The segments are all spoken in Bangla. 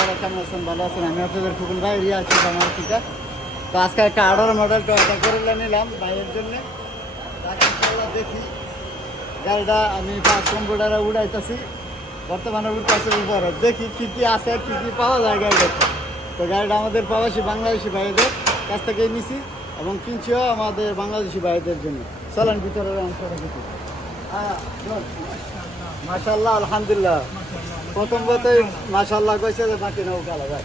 ভাইরা কেমন আছেন? ভালো আছেন? আমি আপনাদের ফুকুল ভাই রিয়া আছি আমার থেকে। তো আজকে একটা 18 মডেল টয়োটা করোলা নিলাম ভাইয়ের জন্য। দেখি গাড়িটা আমি ফার্স্ট কম্পিউটারে উড়াইতেছি, বর্তমানে উঠতেছে উপরে। দেখি কী কী আছে, কী কী পাওয়া যায় গাড়িটা। তো গাড়িটা আমাদের প্রবাসী বাংলাদেশি ভাইদের কাছ থেকে নিছি এবং কিনছিও আমাদের বাংলাদেশি ভাইদের জন্য। চলেন ভিতরের অংশটা দেখি। মাশাআল্লাহ, আলহামদুলিল্লাহ। প্রথম কথাই মাশাআল্লাহ কইছে যে বাকি নাও কালা ভাই।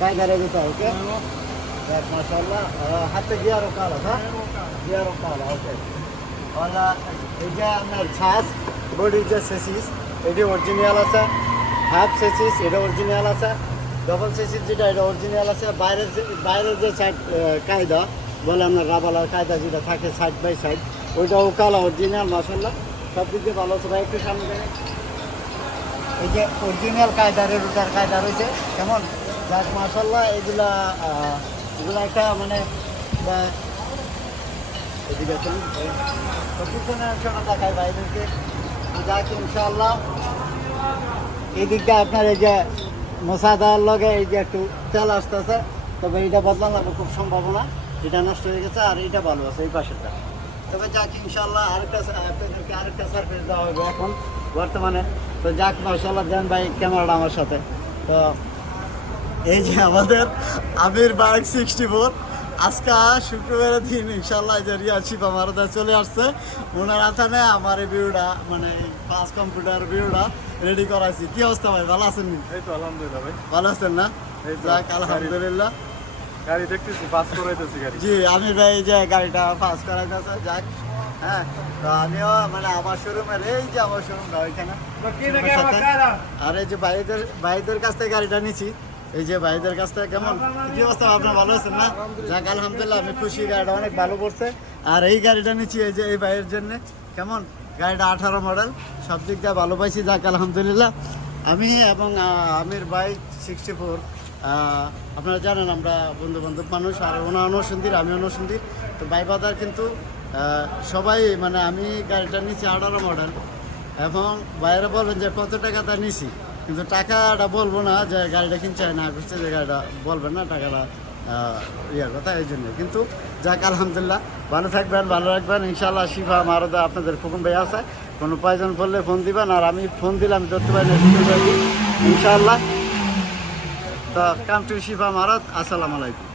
কায়দারে দিতে ওকে। দেখ মাশাআল্লাহ, হাতে গিয়ারও কালা, হ্যাঁ গিয়ারও কালা, ওকে। ওলা এইটা আপনার ছাস বডির যে সেসিস এটি অরিজিনাল আছে, হাফ সেসিস এটা অরিজিনাল আছে, ডবল সেসিস যেটা এটা অরিজিনাল আছে। বাইরের যে সাইড কায়দা বলে আপনার রাবালার কায়দা যেটা থাকে সাইড বাই সাইড, ওইটাও কালা অরিজিনাল মাশাআল্লাহ। সব দিক দিয়ে ভালো আছে ভাই। একটু সামনে দেখেন, এই যে অরিজিনাল কায়দার রুটার কায়দা রয়েছে কেমন, যাক মাশাআল্লাহ। এগুলা একটা মানে এদিকে পিছনে অংশটা দেখায় ভাইদেরকে, যাক ইনশাআল্লাহ। এই দিকটা আপনার এই যে মশাদার লগে এই যে একটু তেল আসতেছে, তবে এইটা বদলানো লাগবে খুব সম্ভাবনা। এটা নষ্ট হয়ে গেছে আর এইটা ভালো আছে এই পাশেরটা। তবে যাক ইনশাআল্লাহ আপনাদেরকে আরেকটা সার্ভিস দেওয়া হবে এখন বর্তমানে। তো যাক মাশাআল্লাহ, দেন ভাই ক্যামেরাটা আমার সাথে। তো এই যে আমাদের আমির বাইক 64 আজকে শুক্রবারের দিন ইনশাআল্লাহ যে রিয়াশিপ আমার চলে আসছে ওনার আথানে আমার এই ভিডিওটা মানে ফার্স্ট কম্পিউটার ভিডিওটা রেডি করাইছি। কি অবস্থা ভাই, ভালো আছেন? এই তো আলহামদুলিল্লাহ ভাই, ভালো আছেন না? যাক আলহামদুলিল্লাহ। গাড়ি দেখতেছি, পাস করাইতেছি গাড়ি। জি আমি ভাই যে গাড়িটা পাস করাইতেছে, যাক হ্যাঁ। তো আমিও মানে আমার শোরুমের এই যে আমার শোরুমটা ওইখানে, আর এই যে ভাইদের কাছ থেকে গাড়িটা নিছি, এই যে ভাইদের কাছ থেকে। কেমন কি অবস্থা আপনার, ভালো আছেন না? যাক আলহামদুলিল্লাহ, আমি খুশি, গাড়িটা অনেক ভালো পড়ছে। আর এই গাড়িটা নিচ্ছি এই যে এই ভাইয়ের জন্য। কেমন গাড়িটা 18 মডেল, সব দিক দিয়ে ভালো পাইছি, যাক আলহামদুলিল্লাহ। আমি এবং আমির বাইক 64 আপনারা জানেন আমরা বন্ধু বান্ধব মানুষ, আর ওনা অনুসন্ধির আমি অনুসন্ধির। তো ভাই বাদার কিন্তু সবাই মানে আমি গাড়িটা নিচ্ছি 18 মডেল এবং বাইরে বলবেন যে কত টাকা তা নিছি, কিন্তু টাকাটা বলবো না যে গাড়িটা কিনছে না করছে, যে গাড়িটা বলবেন না টাকাটা ইয়ার কথা, এই জন্য। কিন্তু যাক আলহামদুলিল্লাহ, ভালো থাকবেন, ভালো রাখবেন ইনশাআল্লাহ। শিফা মারদা আপনাদের ফুকুন ভাই আছে, কোনো প্রয়োজন পড়লে ফোন দিবেন, আর আমি ফোন দিলে আমি ধরতে পারি না ইনশাআল্লাহ। তো কাম টু শিফা মারদ, আসসালামু আলাইকুম।